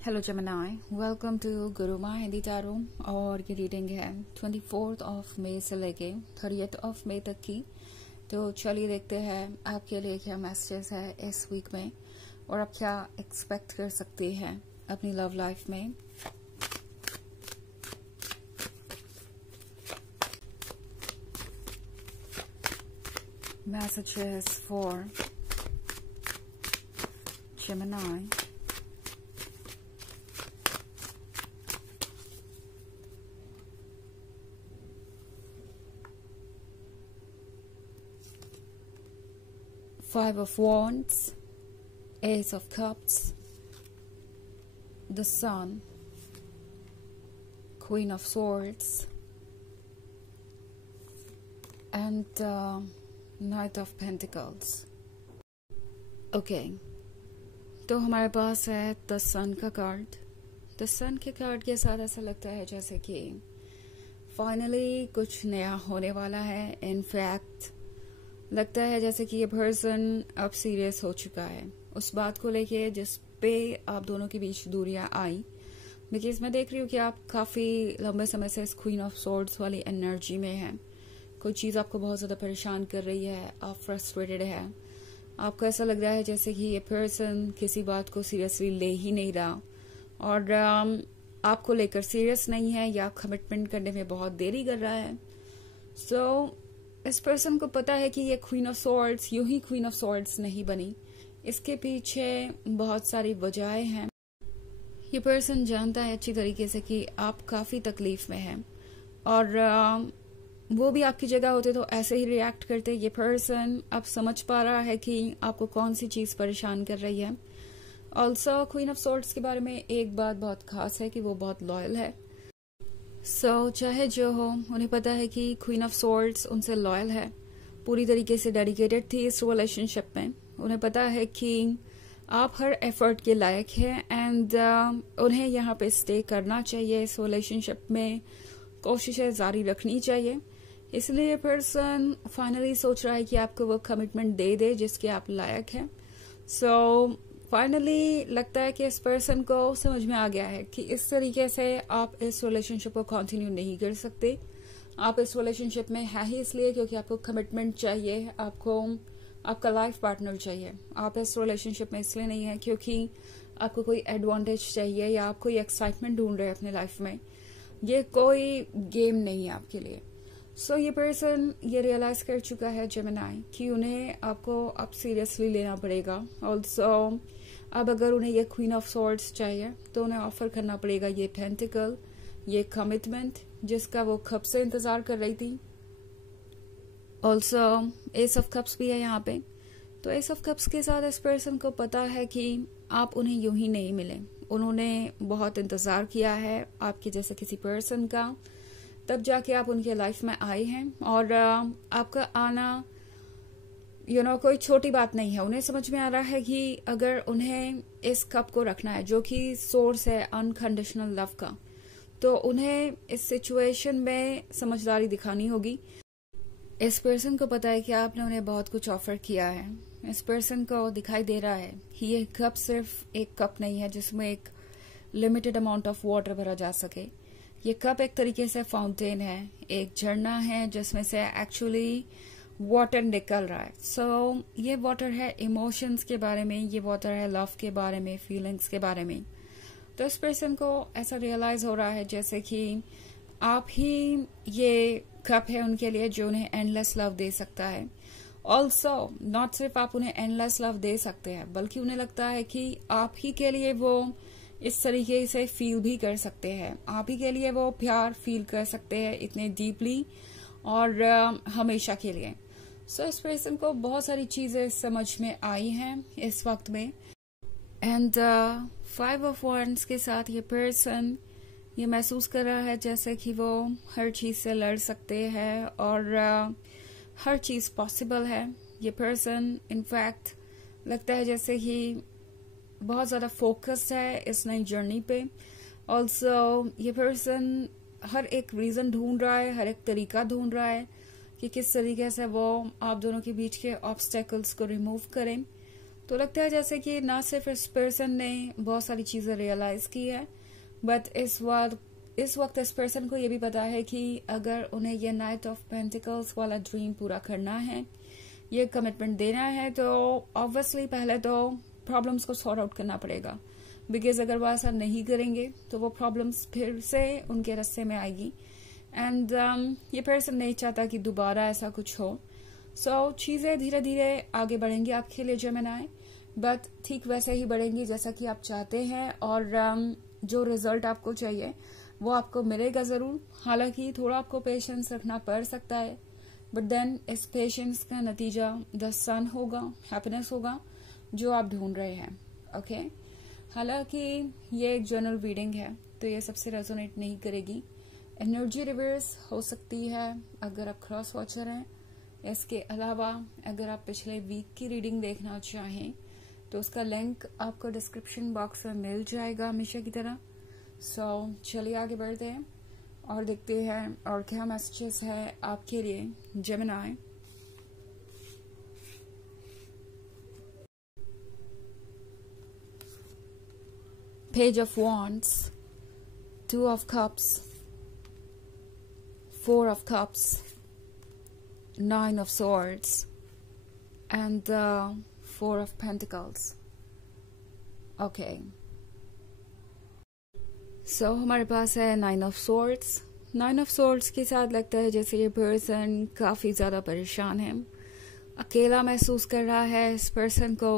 Hello Gemini, welcome to Guruma Hindi tarot. और ये reading है 24 ऑफ मई से लेके 30 ऑफ मई तक की। तो चलिए देखते हैं आपके लिए क्या मैसेजेस है इस वीक में और आप क्या एक्सपेक्ट कर सकते हैं अपनी लव लाइफ में। Messages for Gemini. Five of Wands, Ace of Cups, the Sun, Queen of Swords, and Knight of Pentacles. Okay, तो हमारे पास है द सन का कार्ड। द सन के कार्ड के साथ ऐसा लगता है जैसे कि फाइनली कुछ नया होने वाला है। इनफैक्ट लगता है जैसे कि ये पर्सन अब सीरियस हो चुका है उस बात को लेके जिस पे आप दोनों के बीच दूरियां आई। बिकॉज मैं देख रही हूँ कि आप काफी लंबे समय से इस क्वीन ऑफ सोर्ड्स वाली एनर्जी में हैं। कोई चीज आपको बहुत ज्यादा परेशान कर रही है, आप फ्रस्ट्रेटेड है, आपको ऐसा लग रहा है जैसे कि ये पर्सन किसी बात को सीरियसली ले ही नहीं रहा और आपको लेकर सीरियस नहीं है या कमिटमेंट करने में बहुत देरी कर रहा है। सो इस पर्सन को पता है कि ये क्वीन ऑफ सॉर्ड्स यूं ही क्वीन ऑफ सॉर्ड्स नहीं बनी, इसके पीछे बहुत सारी वजहें हैं। ये पर्सन जानता है अच्छी तरीके से कि आप काफी तकलीफ में हैं और वो भी आपकी जगह होते तो ऐसे ही रिएक्ट करते। ये पर्सन अब समझ पा रहा है कि आपको कौन सी चीज परेशान कर रही है। ऑल्सो क्वीन ऑफ सॉर्ड्स के बारे में एक बात बहुत खास है कि वो बहुत लॉयल है। चाहे जो हो, उन्हें पता है कि क्वीन ऑफ सॉर्ड्स उनसे लॉयल है, पूरी तरीके से डेडिकेटेड थी इस रिलेशनशिप में। उन्हें पता है कि आप हर एफर्ट के लायक हैं एंड उन्हें यहाँ पे स्टे करना चाहिए, इस रिलेशनशिप में कोशिशें जारी रखनी चाहिए। इसलिए ये पर्सन फाइनली सोच रहा है कि आपको वो कमिटमेंट दे दे जिसके आप लायक हैं। फाइनली लगता है कि इस पर्सन को समझ में आ गया है कि इस तरीके से आप इस रिलेशनशिप को कंटिन्यू नहीं कर सकते। आप इस रिलेशनशिप में है ही इसलिए क्योंकि आपको कमिटमेंट चाहिए, आपको आपका लाइफ पार्टनर चाहिए। आप इस रिलेशनशिप में इसलिए नहीं है क्योंकि आपको कोई एडवांटेज चाहिए या आप कोई एक्साइटमेंट ढूंढ रहे हैं अपने लाइफ में। ये कोई गेम नहीं है आपके लिए। ये पर्सन ये रियलाइज कर चुका है जेमिनी कि उन्हें आपको अब सीरियसली लेना पड़ेगा। ऑल्सो अब अगर उन्हें ये क्वीन ऑफ सॉर्ड्स चाहिए तो उन्हें ऑफर करना पड़ेगा ये पेंटिकल, ये कमिटमेंट जिसका वो कब से इंतजार कर रही थी। ऑल्सो एस ऑफ कप्स भी है यहाँ पे। तो एस ऑफ कप्स के साथ इस पर्सन को पता है कि आप उन्हें यूं ही नहीं मिले, उन्होंने बहुत इंतजार किया है आपके जैसे किसी पर्सन का, तब जाके आप उनके लाइफ में आए हैं। और आपका आना कोई छोटी बात नहीं है। उन्हें समझ में आ रहा है कि अगर उन्हें इस कप को रखना है जो कि सोर्स है अनकंडीशनल लव का, तो उन्हें इस सिचुएशन में समझदारी दिखानी होगी। इस पर्सन को पता है कि आपने उन्हें बहुत कुछ ऑफर किया है। इस पर्सन को दिखाई दे रहा है कि ये कप सिर्फ एक कप नहीं है जिसमें एक लिमिटेड अमाउंट ऑफ वाटर भरा जा सके। ये कप एक तरीके से फाउंटेन है, एक झरना है जिसमें से एक्चुअली वाटर निकल रहा है। ये वाटर है इमोशंस के बारे में, ये वाटर है लव के बारे में, फीलिंग्स के बारे में। तो इस पर्सन को ऐसा रियलाइज हो रहा है जैसे कि आप ही ये कप है उनके लिए जो उन्हें एंडलेस लव दे सकता है। ऑल्सो नॉट सिर्फ आप उन्हें एंडलेस लव दे सकते हैं बल्कि उन्हें लगता है कि आप ही के लिए वो इस तरीके से फील भी कर सकते हैं, आप ही के लिए वो प्यार फील कर सकते हैं इतने डीपली और हमेशा के लिए। इस पर्सन को बहुत सारी चीजें समझ में आई हैं इस वक्त में। एंड 5 ऑफ वॉन्ड्स के साथ ये पर्सन ये महसूस कर रहा है जैसे कि वो हर चीज से लड़ सकते हैं और हर चीज पॉसिबल है। ये पर्सन इनफैक्ट लगता है जैसे कि बहुत ज्यादा फोकस है इस नई जर्नी पे। ऑल्सो ये पर्सन हर एक रीजन ढूंढ रहा है, हर एक तरीका ढूंढ रहा है कि किस तरीके से वो आप दोनों के बीच के ऑब्स्टेकल्स को रिमूव करें। तो लगता है जैसे कि ना सिर्फ इस पर्सन ने बहुत सारी चीजें रियलाइज की है, बट इस वक्त इस पर्सन को ये भी पता है कि अगर उन्हें ये नाइट ऑफ पेंटिकल्स वाला ड्रीम पूरा करना है, ये कमिटमेंट देना है, तो ऑब्वियसली पहले तो प्रॉब्लम्स को सॉर्ट आउट करना पड़ेगा। बिकॉज अगर वो ऐसा नहीं करेंगे तो वो प्रॉब्लम्स फिर से उनके रास्ते में आएगी। एंड ये पर्सन नहीं चाहता कि दोबारा ऐसा कुछ हो। सो चीजें धीरे धीरे आगे बढ़ेंगी आपके लिए जेमिनी, बट ठीक वैसे ही बढ़ेंगी जैसा कि आप चाहते हैं, और जो रिजल्ट आपको चाहिए वो आपको मिलेगा जरूर। हालांकि थोड़ा आपको पेशेंस रखना पड़ सकता है, बट देन इस पेशेंस का नतीजा द सन होगा, हैप्पीनेस होगा जो आप ढूंढ रहे हैं। ओके हालांकि ये एक जनरल रीडिंग है तो ये सबसे रेजोनेट नहीं करेगी। एनर्जी रिवर्स हो सकती है अगर आप क्रॉस वॉचर हैं। इसके अलावा अगर आप पिछले वीक की रीडिंग देखना चाहें तो उसका लिंक आपको डिस्क्रिप्शन बॉक्स में मिल जाएगा हमेशा की तरह। सो चलिए आगे बढ़ते हैं और देखते हैं और क्या मैसेजेस है आपके लिए Gemini. Page of Wands, 2 of Cups, 4 of Cups, 9 of Swords, and the 4 of Pentacles. Okay. So हमारे पास है 9 of Swords. 9 of Swords के साथ लगता है जैसे ये पर्सन काफी ज्यादा परेशान है, अकेला महसूस कर रहा है। इस पर्सन को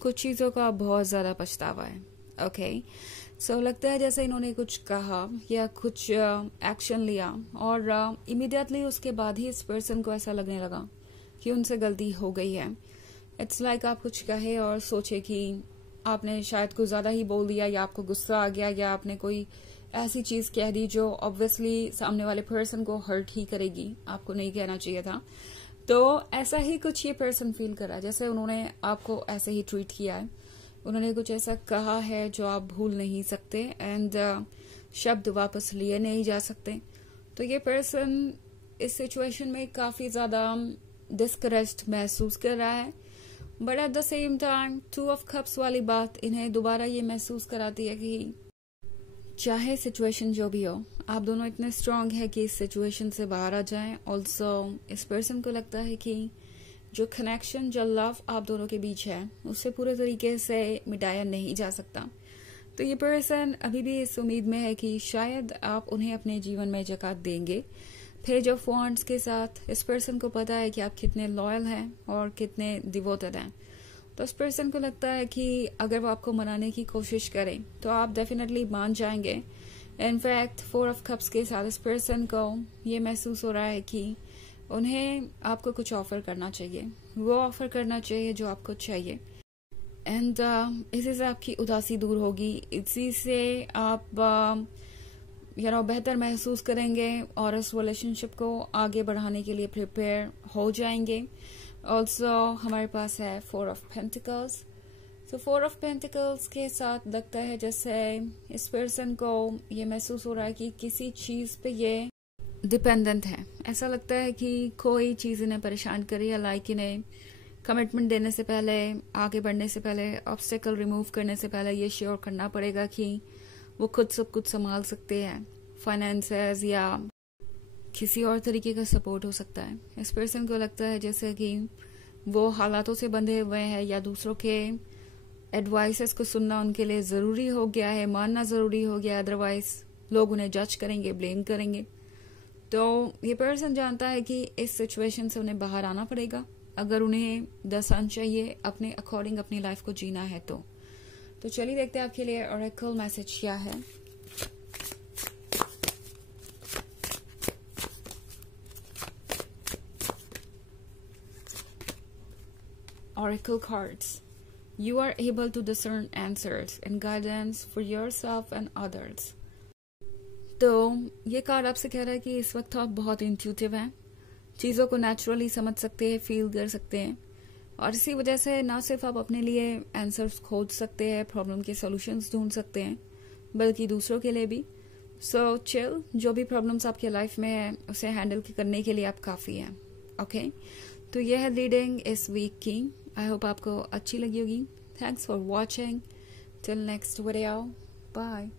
कुछ चीजों का बहुत ज्यादा पछतावा है। ओके सो लगता है जैसे इन्होंने कुछ कहा या कुछ एक्शन लिया और इमीडिएटली उसके बाद ही इस पर्सन को ऐसा लगने लगा कि उनसे गलती हो गई है। इट्स लाइक आप कुछ कहे और सोचे कि आपने शायद कुछ ज्यादा ही बोल दिया, या आपको गुस्सा आ गया, या आपने कोई ऐसी चीज कह दी जो ऑब्वियसली सामने वाले पर्सन को हर्ट ही करेगी, आपको नहीं कहना चाहिए था। तो ऐसा ही कुछ ये पर्सन फील कर रहा है, जैसे उन्होंने आपको ऐसे ही ट्रीट किया है, उन्होंने कुछ ऐसा कहा है जो आप भूल नहीं सकते, एंड शब्द वापस लिए नहीं जा सकते। तो ये पर्सन इस सिचुएशन में काफी ज्यादा डिस्करेज्ड महसूस कर रहा है, but at the same time 2 of cups वाली बात इन्हें दोबारा ये महसूस कराती है कि चाहे सिचुएशन जो भी हो, आप दोनों इतने स्ट्रांग है कि इस सिचुएशन से बाहर आ जाएं। ऑल्सो इस पर्सन को लगता है कि जो कनेक्शन, जो लव आप दोनों के बीच है, उससे पूरे तरीके से मिटाया नहीं जा सकता। तो ये पर्सन अभी भी इस उम्मीद में है कि शायद आप उन्हें अपने जीवन में जगह देंगे। पेज ऑफ वॉन्ड्स के साथ इस पर्सन को पता है कि आप कितने लॉयल हैं और कितने डिवोटेड हैं। तो इस पर्सन को लगता है कि अगर वो आपको मनाने की कोशिश करें तो आप डेफिनेटली मान जाएंगे। इनफैक्ट 4 ऑफ कप्स के साथ इस पर्सन को ये महसूस हो रहा है कि उन्हें आपको कुछ ऑफर करना चाहिए, वो ऑफर करना चाहिए जो आपको चाहिए, एंड इसी से आपकी उदासी दूर होगी, इसी से आप बेहतर महसूस करेंगे और इस रिलेशनशिप को आगे बढ़ाने के लिए प्रिपेयर हो जाएंगे। ऑल्सो हमारे पास है 4 ऑफ पेंटिकल्स। तो 4 ऑफ पेंटिकल्स के साथ लगता है जैसे इस पर्सन को ये महसूस हो रहा है कि किसी चीज पे ये डिपेंडेंट है। ऐसा लगता है कि कोई चीज इन्हें परेशान करे, या लाइक इन्हें कमिटमेंट देने से पहले, आगे बढ़ने से पहले, ऑब्स्टेकल रिमूव करने से पहले ये श्योर करना पड़ेगा कि वो खुद सब कुछ संभाल सकते हैं। फाइनेंसेस या किसी और तरीके का सपोर्ट हो सकता है। इस पर्सन को लगता है जैसे कि वो हालातों से बंधे हुए हैं, या दूसरों के एडवाइसेस को सुनना उनके लिए जरूरी हो गया है, मानना जरूरी हो गया, अदरवाइज लोग उन्हें जज करेंगे, ब्लेम करेंगे। तो ये पर्सन जानता है कि इस सिचुएशन से उन्हें बाहर आना पड़ेगा अगर उन्हें द सन चाहिए, अपने अकॉर्डिंग अपनी लाइफ को जीना है। तो चलिए देखते हैं आपके लिए ऑरेकल मैसेज क्या है। Oracle cards. You are able to discern answers and guidance for yourself and others. तो ये कार्ड आपसे कह रहा है कि इस वक्त आप बहुत इंट्यूटिव हैं, चीज़ों को नेचुरली समझ सकते हैं, फील कर सकते हैं, और इसी वजह से ना सिर्फ आप अपने लिए आंसर्स खोज सकते हैं, प्रॉब्लम के सॉल्यूशंस ढूंढ सकते हैं, बल्कि दूसरों के लिए भी। सो चिल, जो भी प्रॉब्लम्स आपके लाइफ में है उसे हैंडल करने के लिए आप काफ़ी हैं। ओके तो यह है रीडिंग इस वीक की। आई होप आपको अच्छी लगी होगी। Thanks for watching. Till next video. Bye.